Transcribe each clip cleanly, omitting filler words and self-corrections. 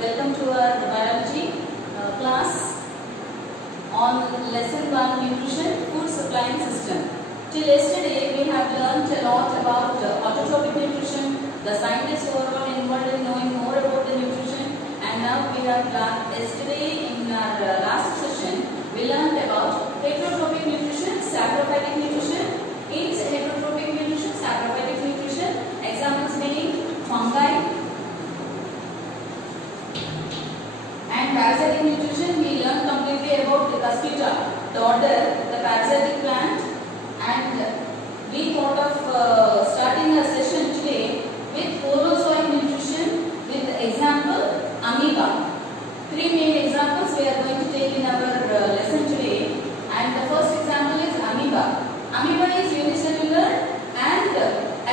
welcome to our biology class on lesson 1 nutrition, food supplying system. Till yesterday we have learnt a lot about autotrophic nutrition, the scientists who are all involved in knowing more about the nutrition, and now we have learnt yesterday in our last session we learnt about heterotrophic nutrition, saprophytic nutrition. In heterotrophic nutrition, saprophytic nutrition, examples being fungi. And parasitic nutrition, we learned completely about the Cuscuta, the order, the parasitic plant, and we thought of starting a session today with holozoic nutrition with the example amoeba. 3 main examples we are going to take in our lesson today, and the first example is amoeba. Amoeba is unicellular and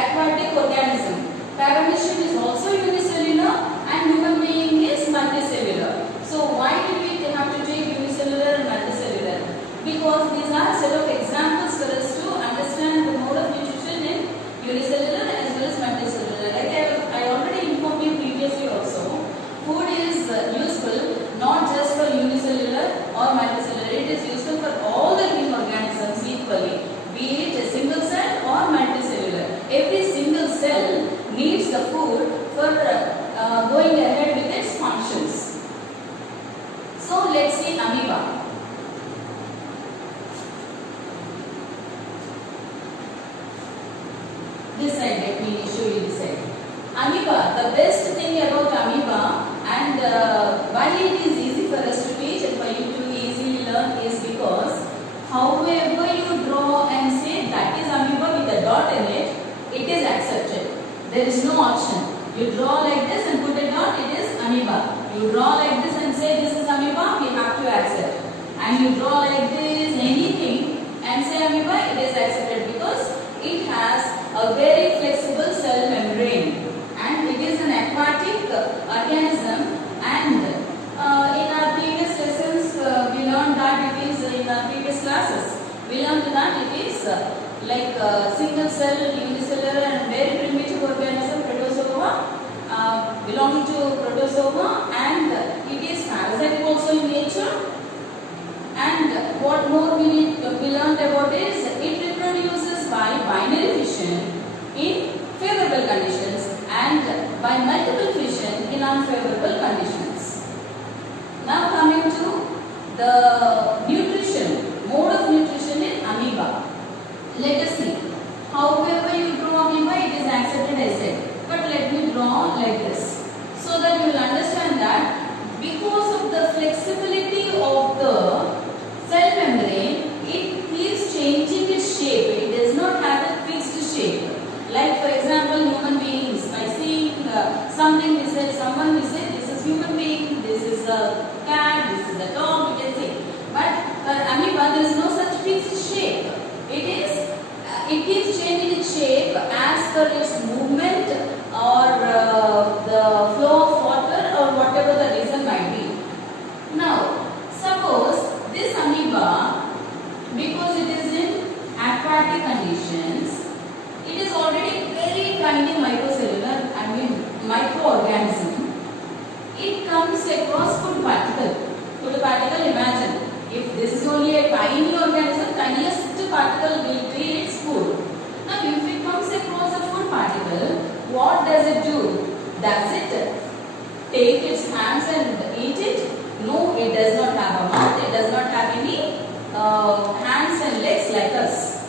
aquatic organism. Paramecium is also unicellular and human being is multicellular. So why do we have to take unicellular and multicellular? Because these are set of examples for us to understand the mode of nutrition in unicellular as well as multicellular. Like I already informed you previously also, food is useful not just for unicellular or multicellular. It is useful for all the living organisms equally, be it a single cell or multicellular. Every single cell needs the food for going ahead with its functions. So let's see amoeba. This side, let me show you this side. Amoeba, the best thing about amoeba and why it is easy for us to teach and for you to easily learn is because however you draw and say that is amoeba with a dot in it, it is accepted. There is no option. You draw like this and put a dot, it is amoeba. You draw like this and say this is amoeba, we have to accept. And you draw like this, anything, and say amoeba, it is accepted because it has a very flexible cell membrane. And it is an aquatic organism, and in our previous lessons we learned that it is, in our previous classes, we learned that it is like single cell, unicellular and very primitive organism, protozoa, belonging to protozoa, and it is parasitic also in nature. And what more we learned about is it reproduces by binary fission in favorable conditions and by multiple fission in unfavorable conditions. Now coming to the nutrition, mode of nutrition in amoeba. Let us see. However you draw amoeba, it is accepted as said. But let me draw like this, so that you will understand that because of the flexibility of the cell membrane, it keeps changing its shape. It does not have a fixed shape. Like for example, human beings, by seeing something we say, someone we say this is human being, this is a cat, this is a dog, we can say. But for amoeba, there is no such fixed shape. It keeps changing its shape as per its movement or the flow of water or whatever the reason might be. Now, suppose this amoeba, because it is in aquatic conditions, it is already very tiny microcellular, microorganism. It comes across food particle. Food particle, imagine, if this is only a tiny organism, tiniest particle will be its food. Now, if it comes across a food particle, what does it do? Does it take its hands and eat it? No, it does not have a mouth. It does not have any hands and legs like us.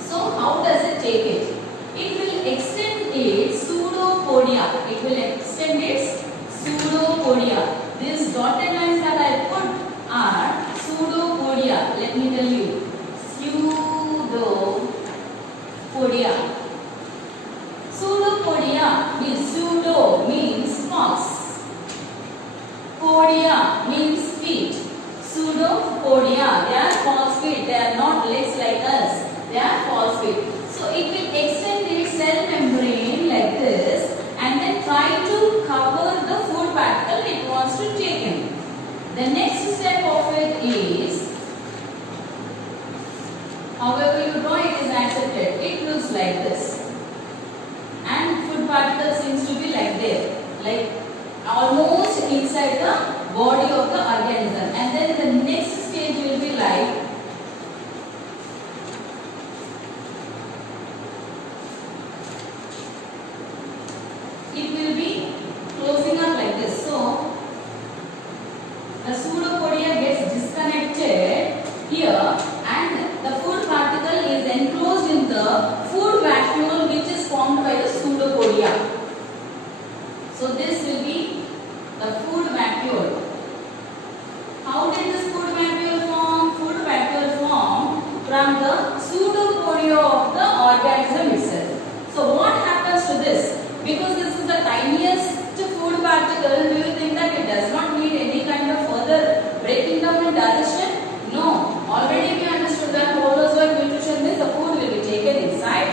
So, how does it take it? It will extend its pseudopodia. It will extend its pseudopodia. These dotted lines that I put are pseudopodia. Let me tell you. Pseudopodia. Pseudopodia means pseudo means false. Podia means feet. Pseudopodia, they are false feet. They are not legs like us. They are false feet. So it will extend its cell membrane like this and then try to cover the food particle it wants to take in. The next step of it is, however you draw, it is accepted. It looks like this. almost inside the body of the organism. And then the next stage will be like it will be closing up like this. So the pseudopodia gets disconnected here and the food particle is enclosed in the food vacuole which is formed by the pseudopodia. So this will be the food vacuole. How did this food vacuole form? Food vacuole formed from the pseudopodia of the organism itself. So what happens to this? Because this is the tiniest food particle, do you think that it does not need any kind of further breaking down and digestion? No. Already we understood that holozoic nutrition means the food will be taken inside,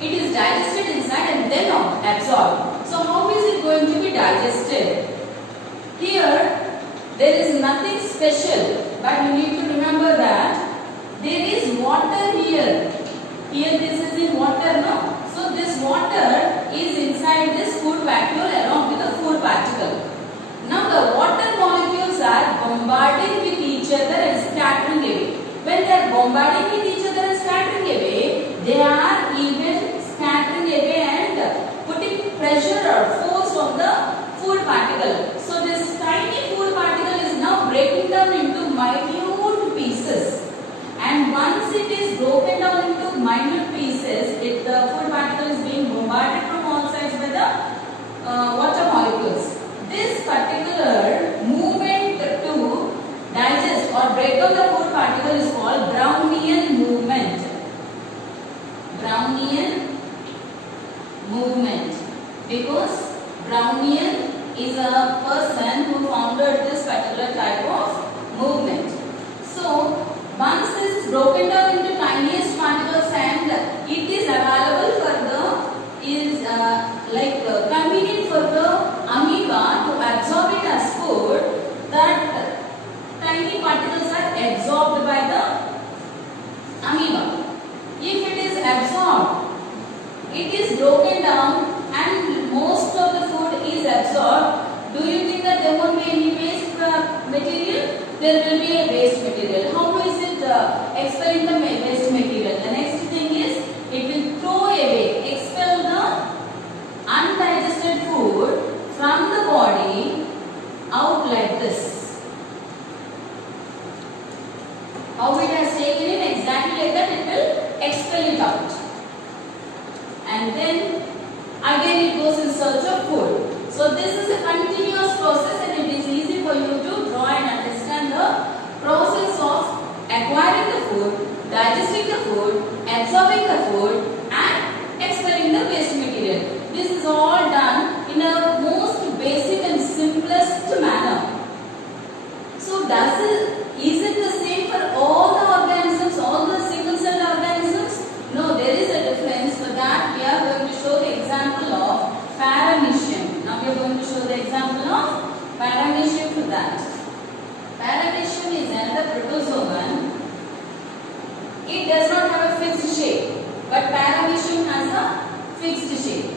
it is digested inside and then absorbed. So how is it going to be digested? Here there is nothing special, but you need to remember that there is water here. Here this is in water, no? So this water is inside this food vacuole along with the food particle. Now the water molecules are bombarding with each other and scattering away. When they are bombarding with each other and scattering away, they are even scattering away and putting pressure or force on the food particle. So this tiny food particle is now breaking down into minute pieces. And once it is broken down into minute pieces, the food particle is being bombarded from all sides by the water molecules. This particular movement to digest or break down the food particle is called Brownian movement. Brownian movement. Because Brownian is a person who founded this particular type of movement. So once this is broken down into tiniest particles and it is available for the convenient for the amoeba to absorb it as food, that tiny particles are absorbed by the amoeba. If it is absorbed, it is broken down and most of the food is absorbed, do you think that there won't be any waste material? There will be a waste material. How is it expelling the waste material? The next thing is it will throw away, expel the undigested food from the body out like this. How it has taken it, exactly like that it will expel it out. And then again it goes in search of food. So this is a continuous process and it is easy for you to draw and understand the process of acquiring the food, digesting the food, absorbing the food and expelling the waste material. This is all done in a most basic and simplest manner. So is it the same for all the organisms, all the single-celled organisms? No, there is a difference. For that we are going to show the example of Paramecium. Now we are going to show the example of Paramecium for that. Paramecium is another protozoan. It does not have a fixed shape, but Paramecium has a fixed shape.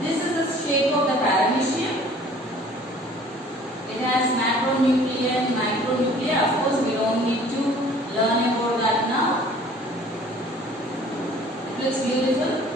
This is the shape of the Paramecium. It has macronuclei and micronuclei. Of course, we don't need to learn about that now. It looks beautiful.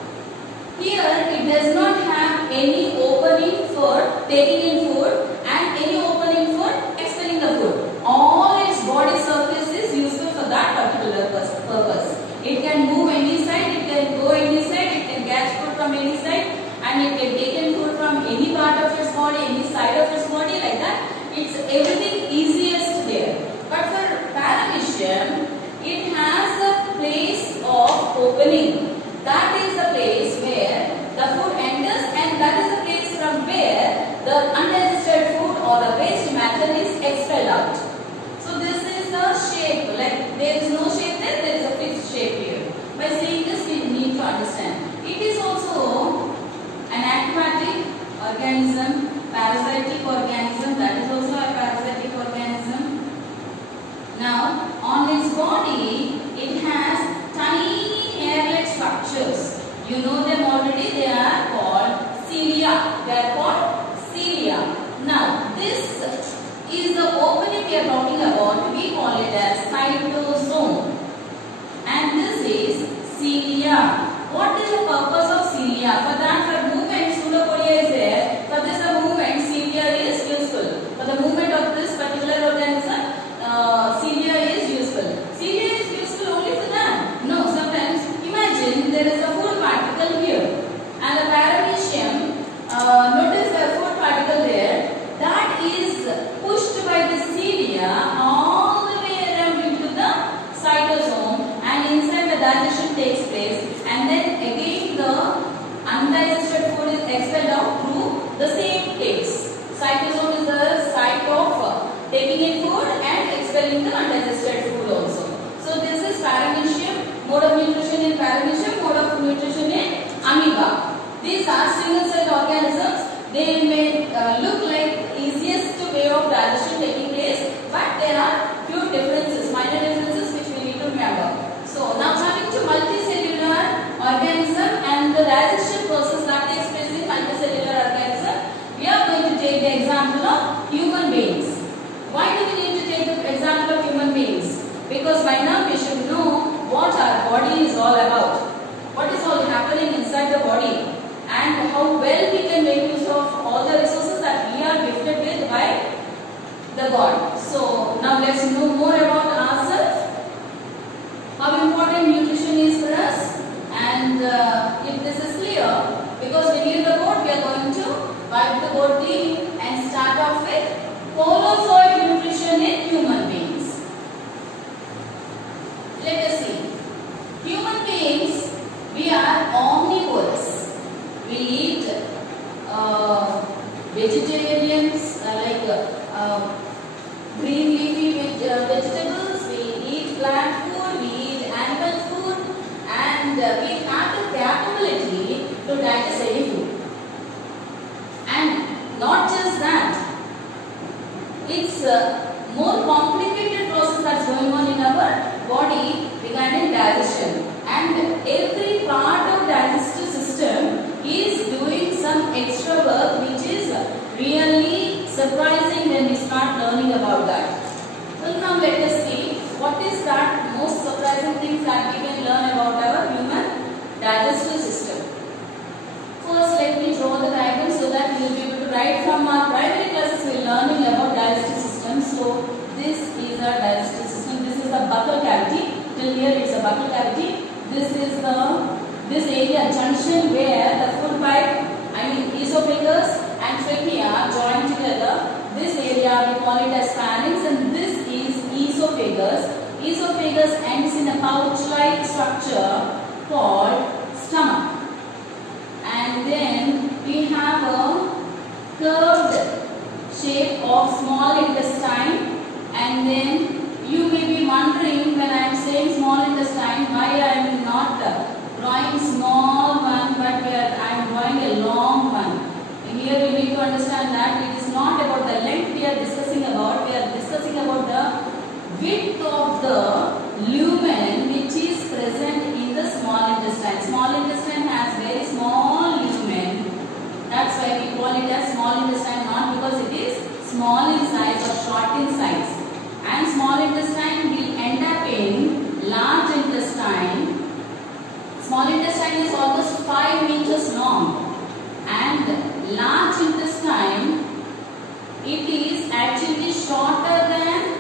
Here, it does not have any opening for taking in food and any opening for expelling the food. All its body surface is useful for that particular purpose. It can move any side, it can go any side, it can catch food from any side, and it can take in food from any part of its body, any side of its body, like that. It's everything easiest there. But for Paramecium, it has a place of opening. That is the place where the food enters and that is the place from where the undigested food or the waste matter is expelled out. So this is the shape. Like there is no shape there is a fixed shape here. By seeing this we need to understand. It is also an aquatic organism, parasitic organism, that is also a parasitic cytosol is the site of taking in food and expelling the undigested food also. So this is paramecium, mode of nutrition in paramecium, mode of nutrition in amoeba. These are single-celled organisms. They may look like easiest way of digestion taking place, but there are few differences, minor differences which we need to remember. So now coming to multicellular organism and the digestion process that takes place in multicellular organism, we are going to take the example of human beings. Why do we need to take the example of human beings? Because by now we should know what our body is all about, what is all happening inside the body, and how well we can make use of all the resources that we are gifted with by the God. So now let's know more about ourselves, how important nutrition is for us, and if this is clear, because we need the board, we are going to wipe the board clean and start off with holozoid nutrition in human beings. Let us see. Human beings, we are omnivores. We eat vegetarians like green leafy vegetables, we eat plant food, we eat animal food, and we have the capability to digest any food. And not just that, it's a more complicated process that's going on in our body regarding digestion. And every part of digestive system is doing some extra work which is really surprising when we start learning about that. So now let us see what is that most surprising things that we can learn about our human digestive system. First, let me draw the diagram so that we will be able to write from our primary classes we are learning about digestive system. So this is our digestive system. This is the buccal cavity. Till here it's a buccal cavity. This is this area junction where the food pipe, esophagus and trachea join together. This area we call it as pharynx, and this is esophagus. Esophagus ends in a pouch-like structure called stomach. And then we have a curved shape of small intestine, and then you may be wondering when I am saying small intestine why I am not drawing small one but I am drawing a long one. And here we need to understand that it is not about the length we are discussing about, we are discussing about the width of the lumen which is present in the small intestine. Small intestine has very small lumen, that's why we call it as small intestine, not because it is small in size or short in size. And small intestine will end up in large intestine. Small intestine is almost 5 meters long, and large intestine, it is actually shorter than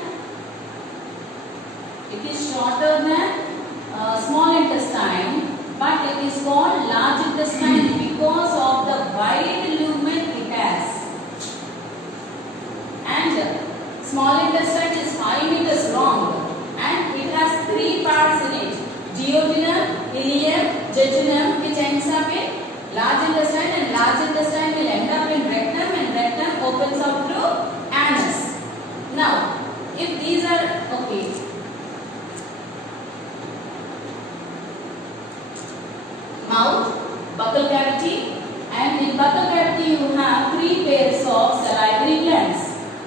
small intestine, but it is called large intestine because of the wide lumen it has. And small intestine is 5 meters long, and it has 3 parts in it: duodenum, ileum, jejunum, which ends up in large intestine, and large intestine will end up in rectum, and rectum opens up to anus. Now, if these are okay. Mouth, buccal cavity, and in buccal cavity you have 3 pairs of salivary glands.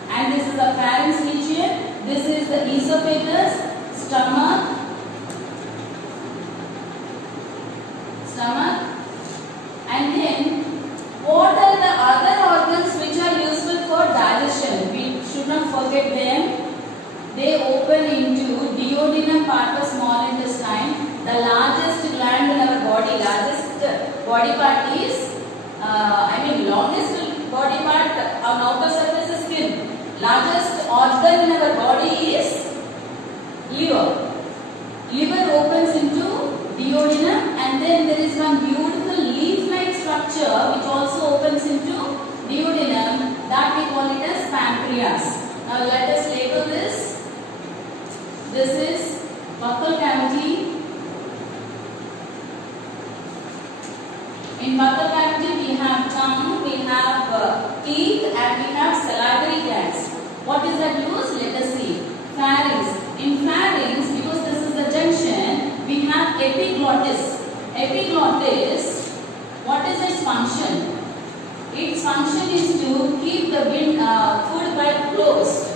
And this is the pharynx region, this is the esophagus, stomach, and then what are the other organs which are useful for digestion? We should not forget them. They open into duodenum part of small intestine. The largest gland in our body, largest body part is, longest body part on outer surface is skin. Largest organ in our body is liver. Liver opens into duodenum, and then there is one beautiful leaf-like structure which also opens into duodenum, that we call it as pancreas. Now let us label this. This is buccal cavity. In buccal cavity we have tongue, we have teeth, and we have epiglottis. Epiglottis, what is its function? Its function is to keep the food pipe closed.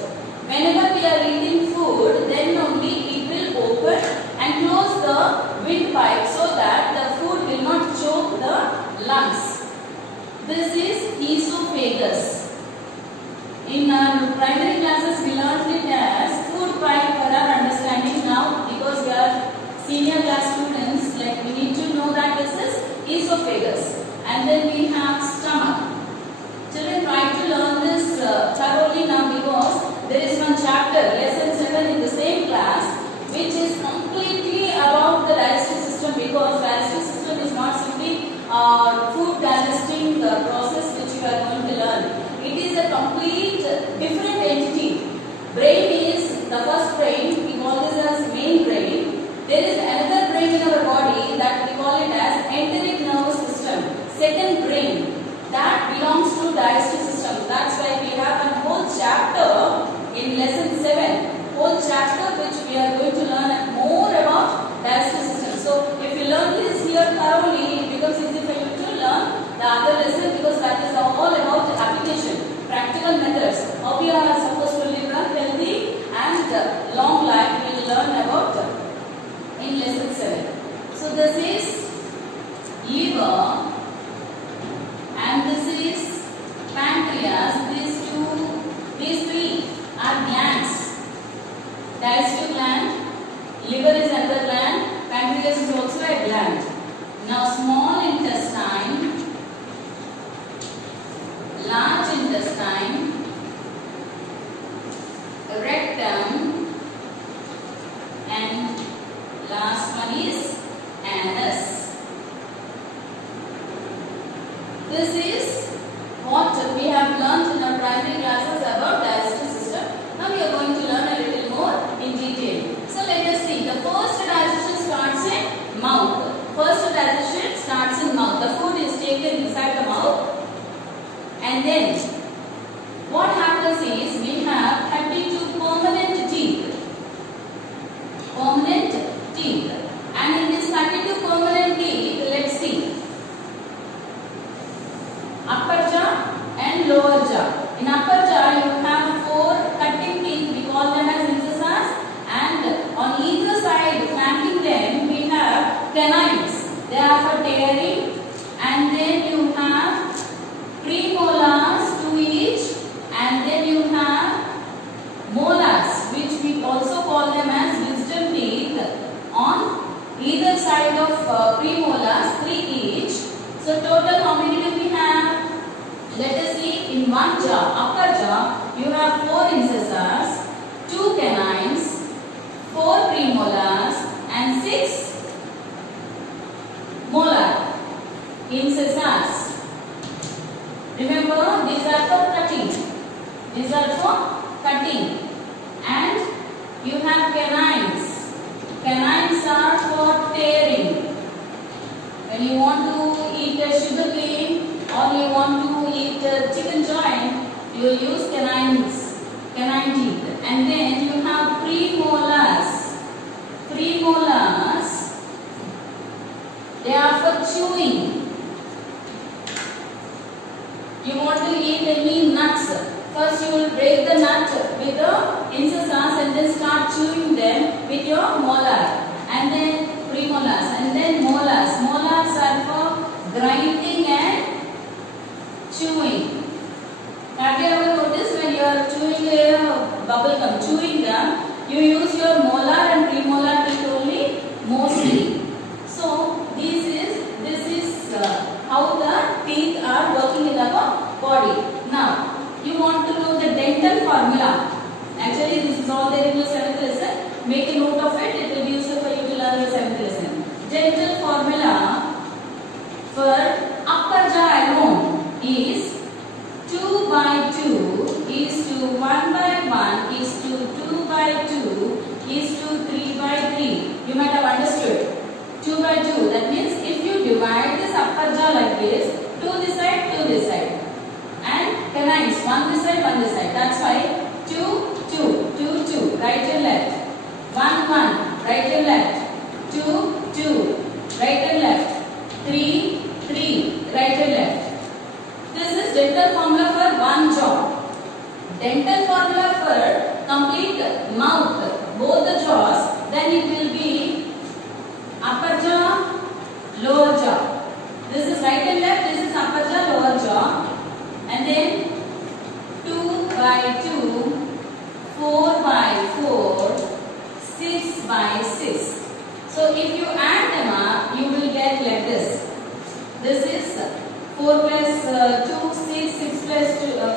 Whenever we are eating food, then only it will open and close the windpipe so that the food will not choke the lungs. This is esophagus. In our primary classes, we learned it as food pipe for our understanding. Now, because we are senior class students, like we need to know that this is esophagus. And then we have stomach. Children, try to learn this thoroughly now because there is one chapter, lesson 7 in the same class, which is completely about the digestive system, because digestive system is not simply food digesting process which you are going to learn. It is a complete different entity. Brain is the first brain, we call this as main brain. There is another brain in our body that we call it as enteric nervous system, second brain. That belongs to digestive system. That's why we have a whole chapter in lesson 7, whole chapter which we are going to learn more about digestive system. So if you learn this here thoroughly, it becomes easy for you to learn the other lesson, because that is all about the application, practical methods. How we are supposed to live a healthy and long life, we will learn about in lesson 7. So this is liver. And this is pancreas. These three are glands. Digestive gland, liver is another gland, pancreas is also a gland. Now small intestine, large intestine, rectum, and last one is anus. This is what we have learned in our primary classes about digestive system. Now we are going to learn a little more in detail. So let us see. The first digestion starts in mouth. First digestion starts in mouth. The food is taken inside the mouth. And then what happens is we have 32 permanent teeth. Permanent teeth. And in this 32 permanent teeth, let's see. Upper jaw and lower jaw. In upper jaw you have 4 cutting teeth, we call them as incisors, and on either side flanking them we have canines. They are for tearing, and then you have premolars, 2 each, and then you have molars, which we also call them as wisdom teeth, on either side of premolars, 3 each. So total how many do we have? Let us see. In one jaw, upper jaw, you have 4 incisors, 2 canines, 4 premolars, and 6 molar incisors. Remember, these are for cutting. These are for cutting. And you have canines. Canines are for tearing. When you want to eat a sugar cane or you want to eat a chicken joint, you will use canine teeth. And then you have premolars. Premolars, they are for chewing. You want to eat any nuts, first you will break the nut with the incisors and then start chewing them with your molar. And then premolars, and then molars. Molars are for grinding and chewing. Have you ever noticed when you are chewing a bubble gum, chewing gum, you use your molar and premolar teeth only mostly. So this is how the teeth are working in our body. Now you want to know the dental formula. Actually this is all there in your 7th lesson. Make a note of it. It will be useful for you to learn your 7th lesson. Dental formula for upper jaw alone is 2 by 2 is to 1 by 1 is to 2 by 2 is to 3 by 3. You might have understood. 2 by 2. That means if you divide this upper jaw like this, 2 this side, 2 this side. And canines, 1 this side, 1 this side. That's why 2, 2, 2, 2, right and left. 1, 1, right and left. 2, 2, dental formula for one jaw. Dental formula for complete mouth, both the jaws, then it will be upper jaw, lower jaw. This is right and left, this is upper jaw, lower jaw. And then 2 by 2, 4 by 4, 6 by 6. So if you add them up, you will get like this. This is 4 plus 2, 6, 6 plus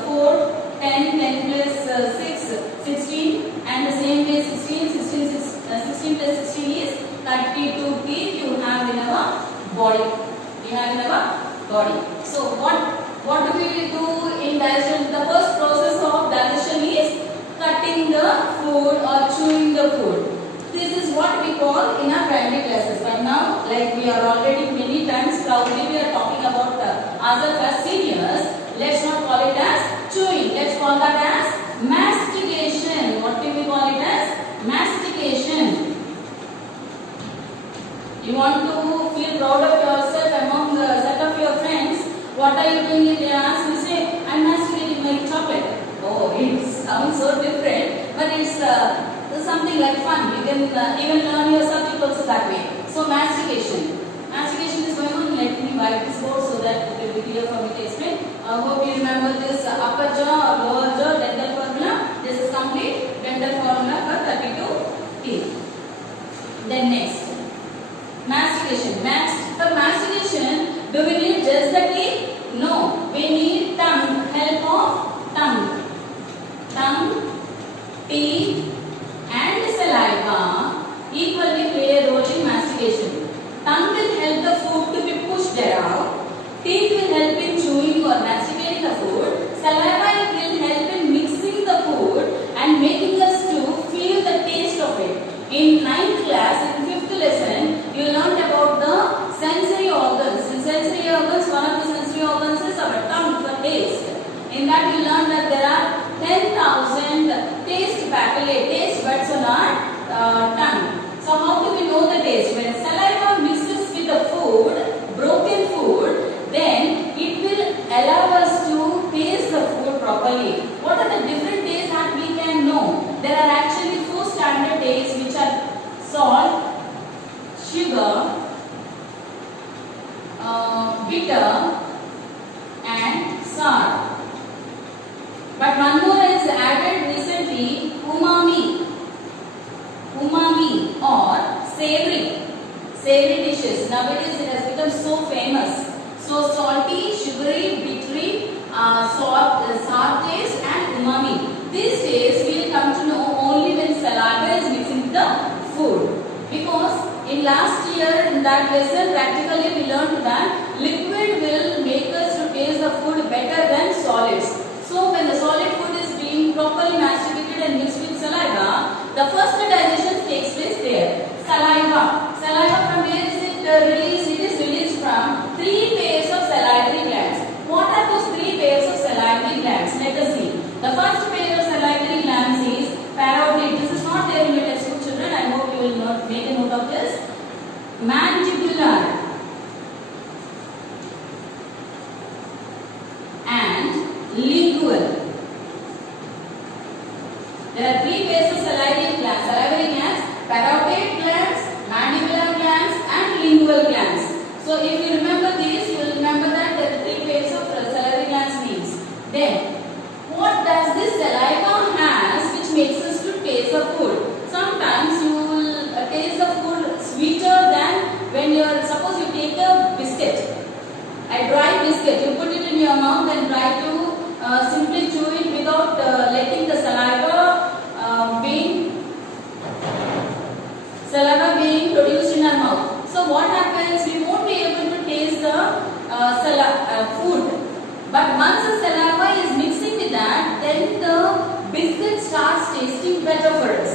4, 10, 10 plus 6, 16, and the same way 16 plus 16 is 32 teeth you have in our body. So what do we do in digestion? The first process of digestion is cutting the food or chewing the food. This is what we call in our primary classes. But now, like we are already many times proudly we are talking about other class seniors. Let's not call it as chewing. Let's call that as mastication. What do we call it as? Mastication. You want to feel proud of yourself among the set of your friends. What are you doing in class? You say, I'm masticating my chocolate. Oh, it sounds so different, but it's something like fun. You can even learn your subject also that way. So mastication. Mastication is going on. Let me write this board so that it will be clear for me to explain. I hope you remember this upper jaw or lower jaw dental formula. This is complete dental formula for 32 teeth. Then next, mastication. For mastication, do we need just the teeth? No, we need tongue. Help of tongue. Teeth and saliva equally play a role in mastication. Tongue will help the food to be pushed out. Teeth will help in chewing or masticating the food. Saliva will help in mixing the food and making us to feel the taste of it. In 9th class, in 5th lesson, you learned about the sensory organs. In sensory organs, one of the sensory organs is our tongue for taste. In that, you learned that there are 10,000 taste buds on our tongue. So how do we know the taste? When saliva mixes with the food, broken food, then it will allow us to taste the food properly. What are the different tastes that we can know? There are actually 4 standard tastes which are salt, sugar, bitter and sour. But one more is added recently, umami or savory dishes. Nowadays it has become so famous. So salty, sugary, bittery, sour taste and umami. These tastes we will come to know only when saliva is mixing with the food. Because in last year in that lesson practically we learned that liquid will make us to taste the food better than solids. So when the solid food is being properly masticated and mixed with saliva, the first digestion takes place there. Saliva from where is it released? It is released from 3 pairs of salivary glands. What are those 3 pairs of salivary glands? Let us see. The first pair of salivary glands is parotid. This is not there in your textbook, children. I hope you will not make a note of this. Mandibular and lingual. There are 3 pairs of salivary glands, parotid glands, mandibular glands and lingual glands. So if you remember these, you will remember that there are 3 pairs of salivary glands means. Then, what does this saliva has which makes us to taste the food? Sometimes you will taste the food sweeter than when you are, suppose you take a biscuit, a dry biscuit, you put it in your mouth and try to simply chew it without letting the saliva being produced in our mouth. So what happens? We won't be able to taste the food. But once the saliva is mixing with that, then the biscuit starts tasting better for us.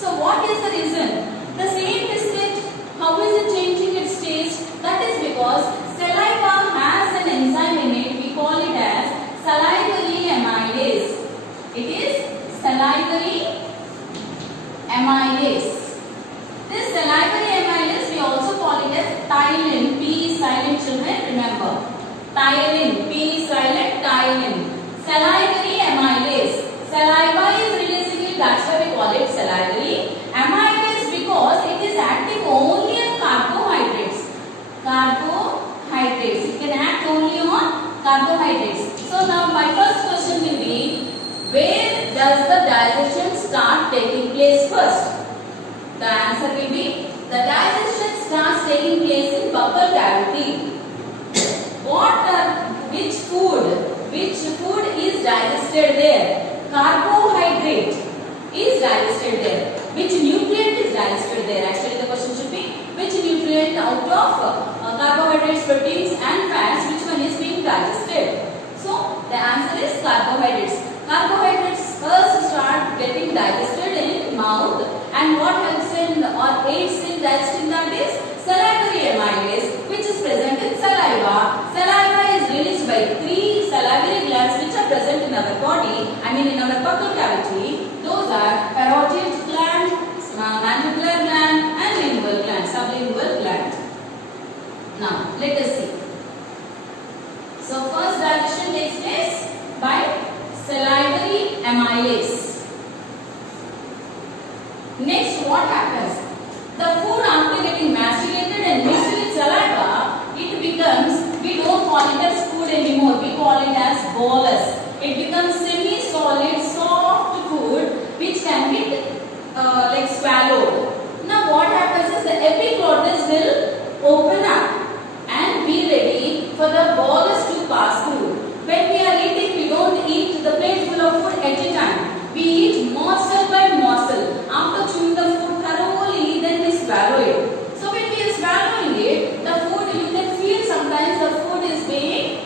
So what is the reason? The same biscuit, how is it changing its taste? That is because saliva has an enzyme in it. We call it as salivary amylase. It is salivary amylase. This salivary amylase we also call it as ptyalin. P is silent, children, remember. Ptyalin. P is silent, ptyalin. carbohydrates. So now my first question will be, where does the digestion start taking place first? The answer will be, the digestion starts taking place in buccal cavity. Which food is digested there? Carbohydrate is digested there. Which nutrient is digested there? Actually the question should be, which nutrient out of carbohydrates, proteins and fats, which one is being digested? So the answer is carbohydrates. Carbohydrates first start getting digested in mouth, and what helps in or aids in digesting that is salivary amylase, which is present in saliva. Saliva is released by 3 salivary glands which are present in our body, in our buccal cavity. Those are parotid gland, mandibular gland and lingual gland, sublingual gland. Now let us see. So first digestion takes place by salivary amylase. Next, what happens? The food after getting masticated and mixed with saliva, it becomes, we don't call it as food anymore, we call it as bolus. It becomes semi-solid, soft food which can be swallowed. Now what happens is the epiglottis will open up and be ready for the bolus to pass through. When we are eating, we don't eat the plate full of food at a time. We eat morsel by morsel. After chewing the food thoroughly, then we swallow it. So when we are swallowing it, the food, you can feel sometimes the food is being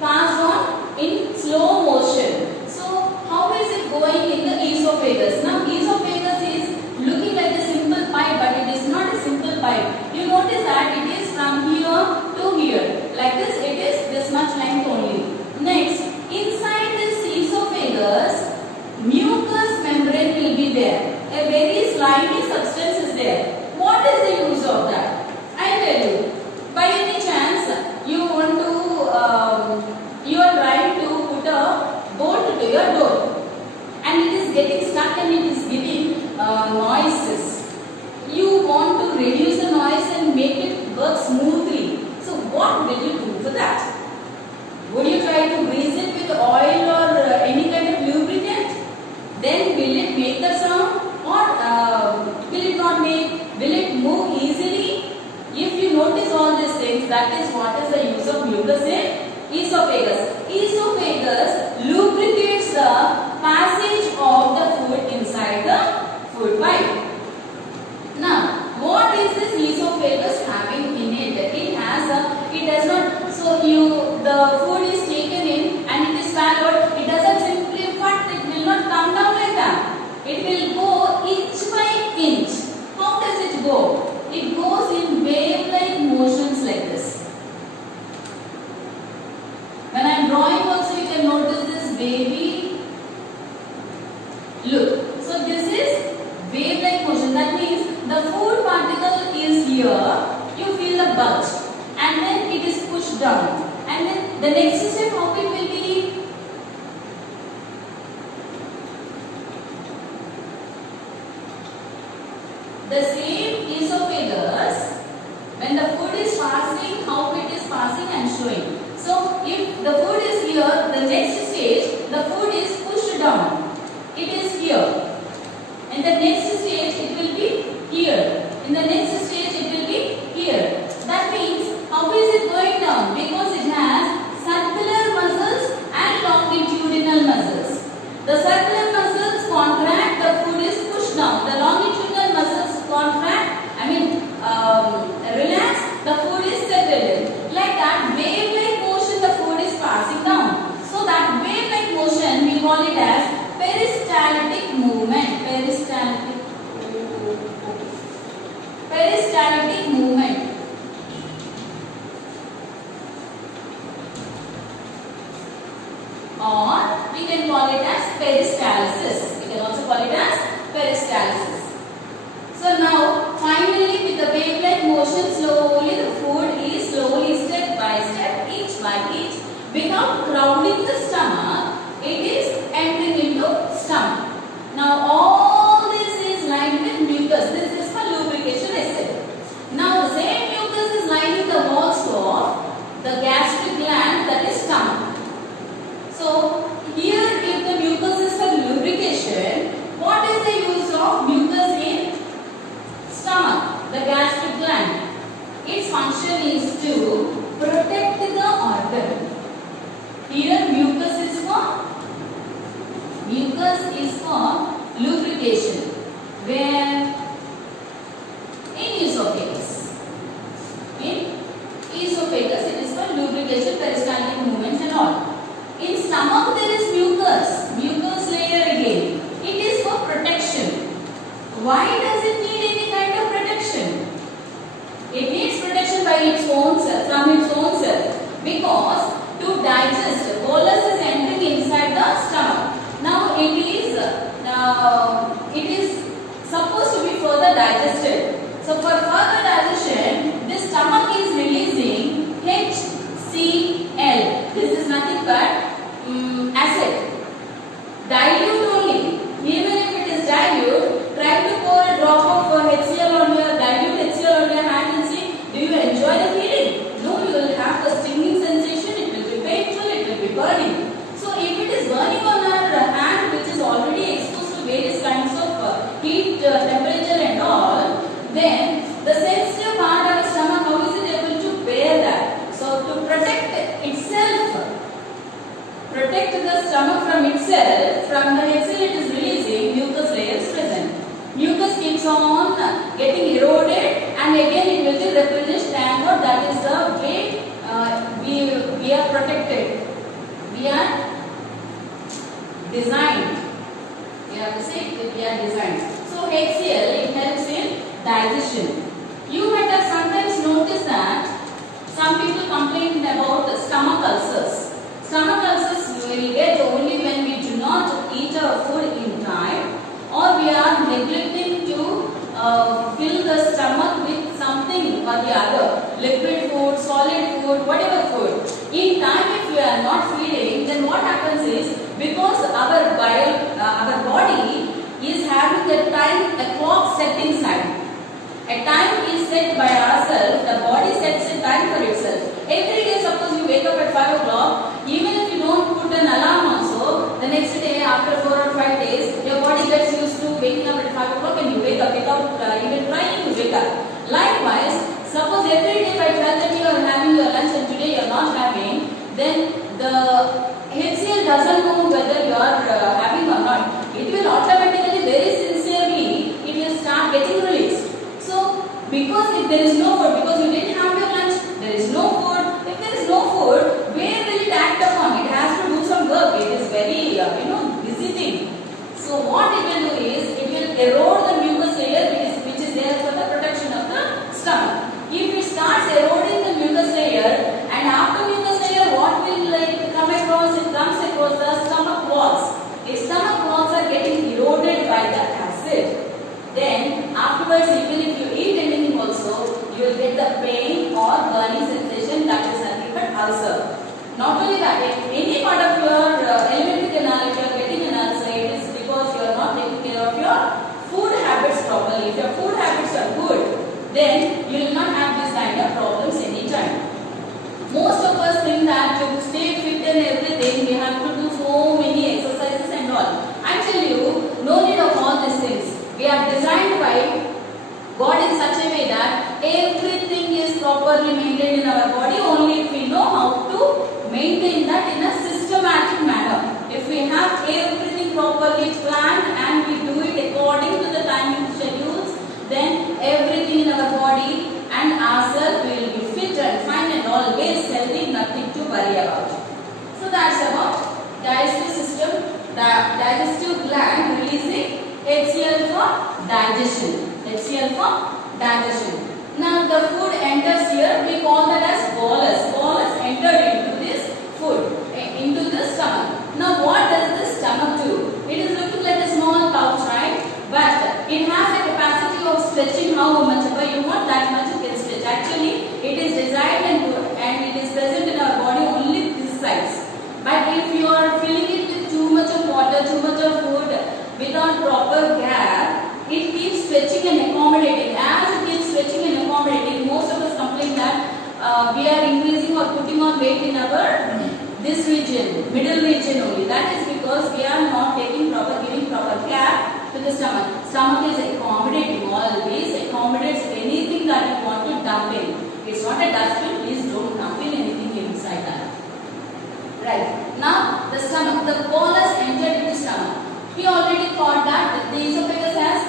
passed on in slow motion. So how is it going in the esophagus? Now esophagus is looking like a simple pipe, but it is not a simple pipe. You notice that it is from here to here. Like this, it is this much length only. Next, inside this esophagus, mucous membrane will be there. A very slimy substance is there. What is the use of that? I tell you. By any chance, you want to, you are trying to put a bolt to your door, and it is getting stuck and it is giving noises. You want to reduce the noise and make it work smoothly. So what will you do for that? Would you try to grease it with oil or any kind of lubricant? Then will it make the sound or will it not make? Will it move easily? If you notice all these things, that is what is the use of mucus in esophagus. Esophagus lubricates the passage of the food inside the food pipe. Now, what is this esophagus having in it? It has a, it does not, so the food is taken in and it is swallowed. It doesn't simply cut, it will not come down like that. It will go inch by inch. How does it go? It goes in wave-like motions like this. When I am drawing also, you can notice this wavy look. So this is wave-like motion. That means the food particle is here. You feel the bulge, and then it is pushed down. And then the next step, how it will be? The same esophagus, when the food is passing, how it is passing and showing. So if the food is here, the next stage, the food is pushed down. It is here. In the next stage, it will be here. In the next stage, it will be here. That means, how is it going down? Because it has circular muscles and longitudinal muscles. The circular muscles contract, the food is pushed down. The longitudinal muscles contract, relax, the food is settled in. Like that, wave-like motion, the food is passing down. So that wave-like motion, we call it as peristaltic movement. Peristaltic movement. Or we can call it as peristalsis. We can also call it as peristalsis. So now, finally, with the wave-like motion, slowly the food is slowly, step by step, inch by inch, without crowding the stomach, it is entering into stomach. Now, all this is lined with mucus. This is for lubrication, I said. Now, the same mucus is lining the walls of the gastric gland, that is stomach. stomach there is mucus layer again. It is for protection. Why does it need any kind of protection? It needs protection by its own self, from its own self, because to digest, bolus is entering inside the stomach. Now it is supposed to be further digested. So for further digestion, this stomach is releasing HCl. This is nothing but acid. Dilute only. Even if it is dilute, try to pour a drop of HCl on your dilute HCl on your hand and see, do you enjoy the feeling? No, you will have the stinging sensation. It will be painful. It will be burning. So if it is burning on our hand, which is already exposed to various kinds of heat, temperature and all, then the sensitive part of the stomach, how is it able to bear that? So to protect itself, protect the stomach from itself, from the HCl it is releasing, mucus layer is present. Mucus keeps on getting eroded and again it will be replenished, and what that is the way we are protected. We are designed. We have to say that we are designed. So HCl, it helps in digestion. You might have sometimes noticed that some people complain about stomach ulcers. Stomach ulcers we will get only when we do not eat our food in time, or we are neglecting to fill the stomach with something or the other, liquid food, solid food, whatever food. In time, if we are not feeding, then what happens is, because our body is having a clock set inside. A time is set by ourselves, the body sets a time for itself. Every day, suppose you wake up at 5 o'clock, even if you don't put an alarm also, the next day after 4 or 5 days, your body gets used to waking up at 5 o'clock and you wake up without even trying to wake up. Likewise, suppose every day by 12:30 you are having your lunch and today you are not having, then the HCl doesn't know whether you are having or not. It will automatically, very sincerely, it will start getting released. So, because if there is no food, because you didn't have your lunch, there is no food. If there is no food, where will it act upon? It has to do some work. It is very, busy thing. So, what it will do is, it will erode the mucus layer which is there for the protection of the stomach. If it starts eroding the mucus layer, and after mucus layer, what will come across? It comes across the stomach walls. If stomach walls are getting eroded by the acid, then afterwards, even if you eat anything also, you will get the pain or burning sensation, that is nothing but ulcer. Not only that, if any part of your alimentary canal, if you are getting an ulcer, it is because you are not taking care of your food habits properly. If your food habits are good, then you will not have this kind of problems anytime. Most of us think that to stay fit and everything, we have to do so many exercises and all. I tell you, no need of all these things. We are designed by God in such a way that everything is properly maintained in our body only if we know how to maintain that in a systematic manner. If we have everything properly planned and we do it according to the timing schedules, then everything in our body and ourselves will be fit and fine and always healthy, nothing to worry about. So that's about digestive system, digestive gland releasing HCl for digestion. HCl for digestion. Now the food enters here. We call that as bolus. Bolus entered into this food, into the stomach. Now what does the stomach do? It is looking like a small pouch, right? But it has a capacity of stretching how much ever you want, that much you can stretch. Actually, it is designed and it is present in our body only this size. But if you are filling it with too much of water, too much of food, without proper gap, it keeps stretching and accommodating. As it keeps stretching and accommodating, most of us complain that we are increasing or putting on weight in our this region, middle region only. That is because we are not giving proper gap to the stomach. Stomach is accommodating, always accommodates anything that you want to dump in. It's not a dustbin, please don't dump in anything inside that. Right. Now the stomach, the bolus entered into stomach. We already thought that the esophagus has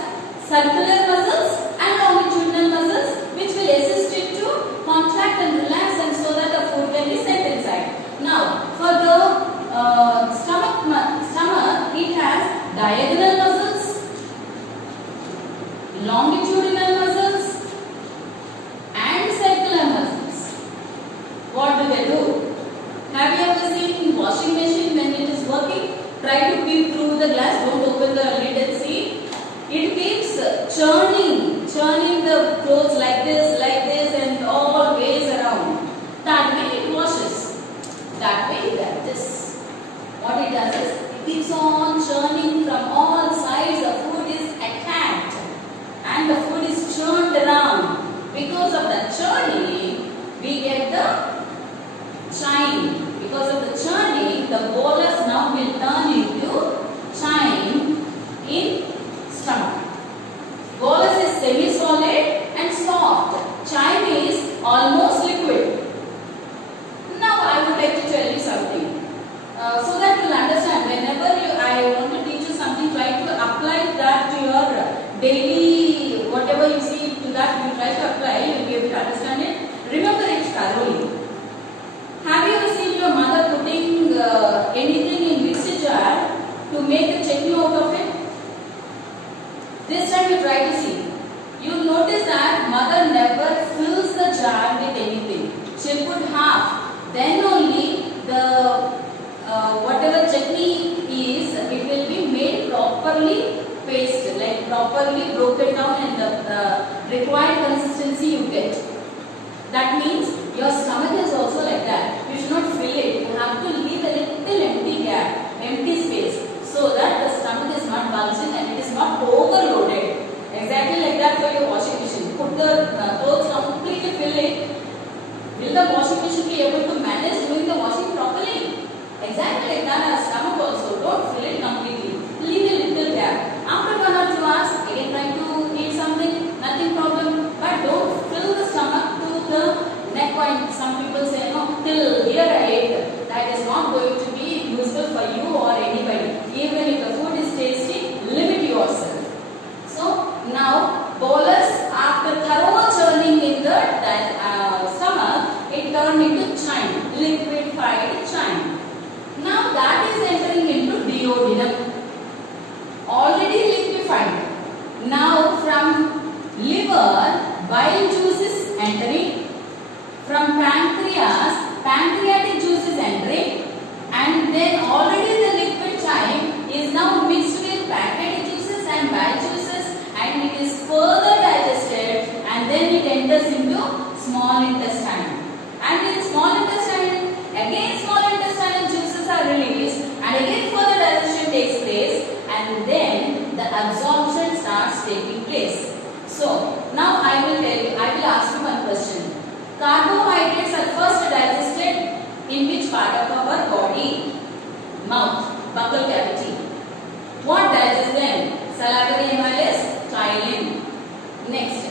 circular muscles and longitudinal muscles which will assist it to contract and relax and so that the food can be sent inside. Now for the diagonal muscles, longitudinal muscles, and circular muscles. What do they do? Have you ever seen washing machine when it is working? Try to peep through the glass, don't open the lid and see. It keeps churning the clothes like this and all ways around. That way it washes. That way it does this. What it does is, it keeps on churning from all sides. The food is attacked and the food is churned around. Because of the churning, we get the chine. Because of the churning, the bolus now will turn into chine in stomach. Bolus is semi-solid and soft. Chine is almost liquid. Now I would like to tell you something. So that you will understand, whenever I want to teach you something, try to apply that to your daily, whatever you see, to that you try to apply, you will be able to understand it. Remember it thoroughly. Have you ever seen your mother putting anything in mixer jar to make a chutney out of it? This time you try to see. You will notice that mother never fills the jar with anything. She will put half. Then only the whatever chutney is, it will be made properly pasted, like properly broken down, and the required consistency you get. That means your stomach is also like that. You should not fill it. You have to leave a little empty gap, empty space, so that the stomach is not bulging and it is not overloaded. Exactly like that for your washing machine. Put the clothes completely, fill it. Will the washing machine be able to manage doing the washing properly? Exactly like that our stomach also. Don't fill it completely. Leave a little gap. After 1 or 2 hours, again try to eat something, nothing problem. But don't fill the stomach to the neck point. Some people say, no, till here I ate. That is not going to be useful for you or anybody. Even if the food is tasty, limit yourself. So now bolus, after thorough churning in the stomach, it turned into chine, liquefied chine. Now that is entering into duodenum, already liquefied. Now from liver, bile juice is entering. From pancreas, pancreatic juice is entering. And then already the liquid chine is now mixed with pancreatic juices and bile juices, and it is further digested, and then it enters into small intestine. And in small intestine, again small intestinal juices are released, and again further digestion takes place, and then the absorption starts taking place. So now I will ask you one question. Carbohydrates are first digested in which part of our body? Mouth, buccal cavity. What digests them? Salivary amylase, chylin. Next,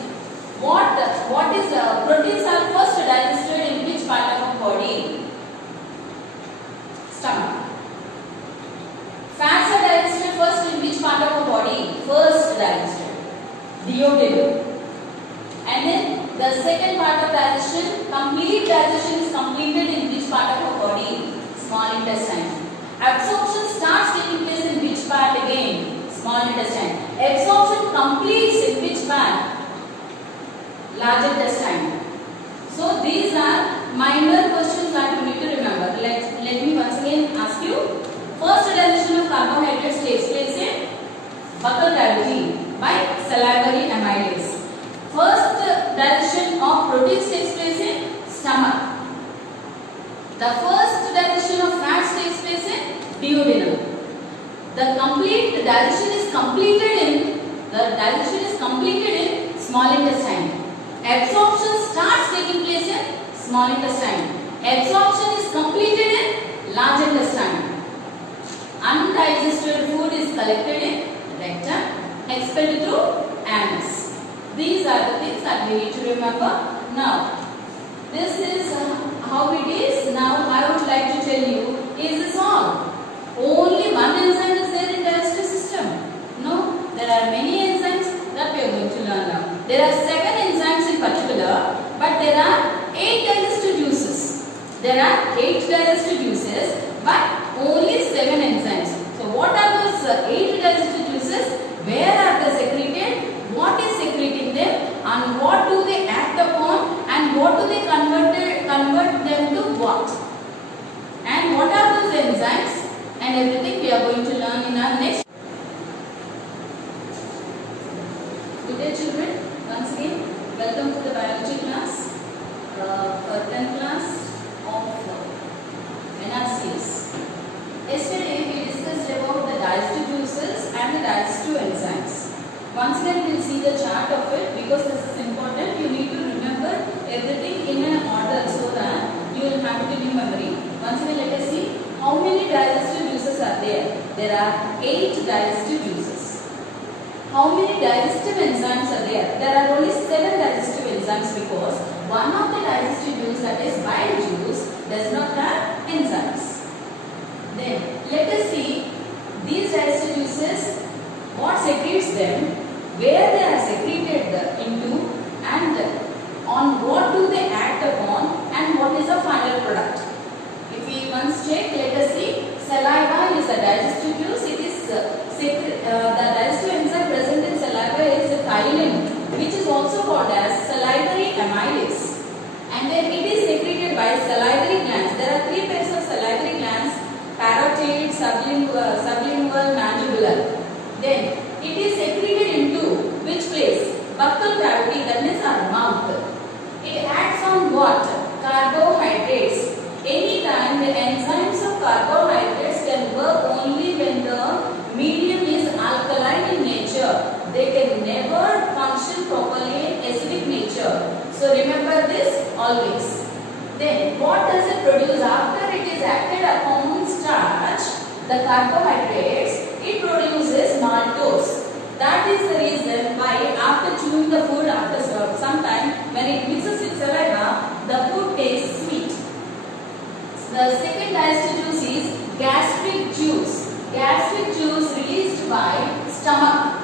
what is proteins are first digested in which part of our body? Stomach. Fats are digested first in which part of our body? First digested, duodenum. And then the second part of digestion, complete digestion is completed in which part of our body? Small intestine. Absorption starts taking place in which part again? Small intestine. Absorption completes in which part? Large intestine. So these are minor questions that you need to remember. Let me once again ask you. First digestion of carbohydrates takes place in buccal cavity by salivary amylase. First digestion of proteins takes place in stomach. The first digestion of fats takes place in duodenum. The complete digestion is completed in small intestine. Absorption starts taking place in small intestine. Absorption is completed in large intestine. Undigested food is collected in rectum, expelled through anus. These are the things that we need to remember. Now, this is how it is. Now, I would like to tell you, is this all? Only one enzyme is there in digestive system? No, there are many enzymes that we are going to learn now. There are 7 enzymes in particular, but there are 8 digestive juices. There are 8 digestive juices, but only 7 enzymes. So, what are those 8 digestive juices? and everything we are going to learn in our next. Good day children, once again welcome to the biology class for 10th class of NRCS. Yesterday we discussed about the digestive juices and the digestive enzymes. Once again we will see the chart of it because this is important. You need to remember everything in an order so that you will have it in your memory. Once again let us see how many digestive juices are there. There are 8 digestive juices. How many digestive enzymes are there? There are only 7 digestive enzymes because one of the digestive juice, that is bile juice, does not have enzymes. Then let us see these digestive juices, what secretes them, where they are secreted into, and on what do they act upon, and what is the final product. If we once check, let us see. Saliva is a digestive juice. It is the digestive enzyme present in saliva is chyline, which is also called as salivary amylase, and then it is secreted by salivary glands. There are 3 pairs of salivary glands: parotid, sublingual, mandibular. Then it is secreted into which place? Buccal cavity, that means our mouth. It acts on what? Carbohydrates. Anytime the enzymes of carbohydrates can work only when the medium is alkaline in nature. They can never function properly in acidic nature. So remember this always. Then what does it produce after it is acted upon starch, the carbohydrates? It produces maltose. That is the reason why after chewing the food, after some time, when it mixes with saliva, the food tastes sweet. The second digestive juice is gastric juice. Gastric juice released by stomach.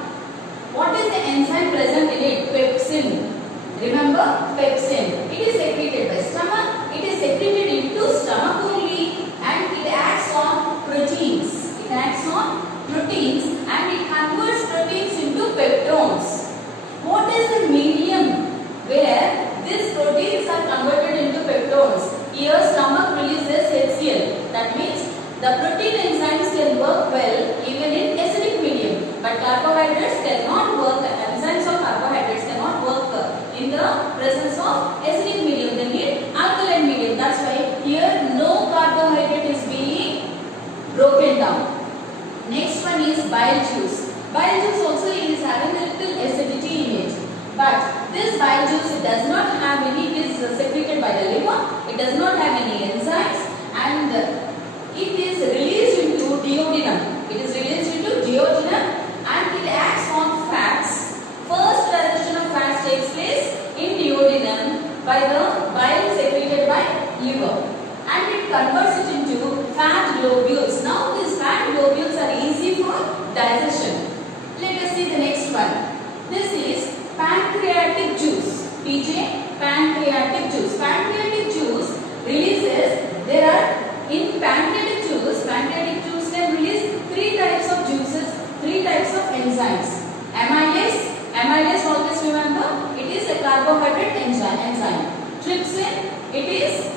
What is the enzyme present in it? Pepsin. Remember, pepsin. It is secreted by stomach. It is secreted into stomach only, and it acts on proteins. It acts on proteins and it converts proteins into peptones. What is the medium where these proteins are converted into peptones? Here stomach releases HCl. That means the protein enzymes can work well even in acidic medium, but carbohydrates cannot work. Enzymes of carbohydrates cannot work in the presence of acidic medium. They need alkaline medium. That's why here no carbohydrate is being broken down. Next one is bile juice. Bile juice also is having a little acidity in it. But this bile juice, it does not have any, it is secreted by the liver, it does not have any enzymes, and it is released into duodenum. It is released into duodenum and it acts on fats. First digestion of fats takes place in duodenum by the bile secreted by liver. And it converts it into fat globules. Now these fat globules are easy for digestion. Let us see the next one. This is pancreatic juice. PJ, pancreatic juice. Pancreatic juice releases, in pancreatic juice can release 3 types of juices, 3 types of enzymes. Amylase always remember, it is a carbohydrate enzyme. Trypsin, it is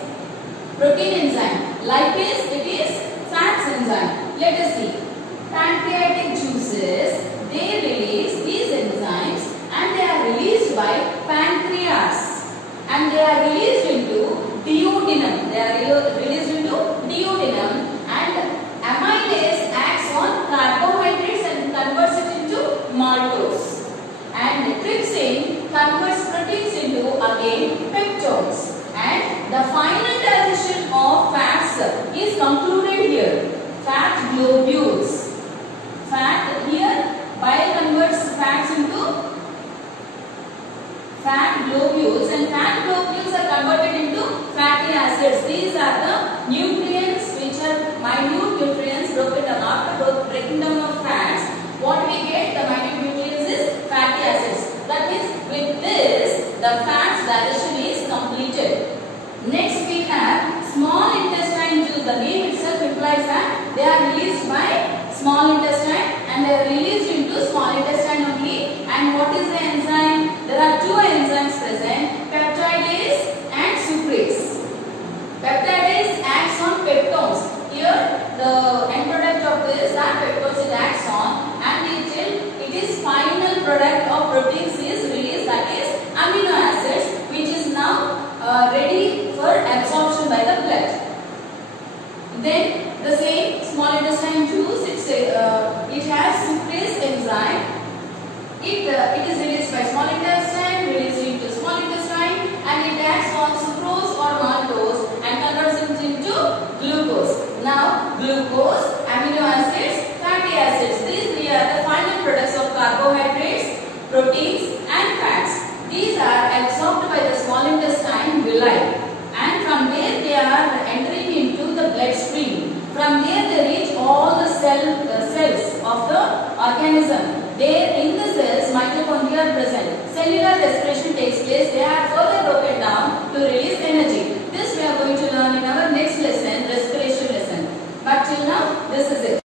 protein enzyme. Lipase, it is fats enzyme. Let us see. Pancreatic juices, they release these enzymes and they are released by pancreas. And they are released into duodenum. And amylase acts on carbohydrates and converts it into maltose. And trypsin converts proteins into again peptones. And the final digestion of fats is concluded here. Fat globules. Here bile converts fats into fat globules, and fat globules are converted into fatty acids. These are the nutrients which are minute nutrients broken down. After breaking down of fats, what we get, the minute nutrients is fatty acids. That means with this the fats digestion is completed. Next we have small intestine juice. The name itself implies that they are released by small intestine and they are released into small intestine only. And what is the enzyme? There are 2 enzymes present, peptidase and sucrase. Peptidase acts on peptones. Here the end product proteins is released, that is amino acids, which is now ready for absorption by the blood. Then the same small intestine juice, it has sucrase enzyme. It is released by small intestine, released into small intestine, and it acts on sucrose or maltose and converts it into glucose. Now glucose, amino acids, fatty acids, these three are the final products of carbohydrates, proteins and fats. These are absorbed by the small intestine villi, and from there they are entering into the bloodstream. From there they reach all the cells of the organism. There in the cells mitochondria are present. Cellular respiration takes place. They are further broken down to release energy. This we are going to learn in our next lesson, respiration lesson. But till now, this is it.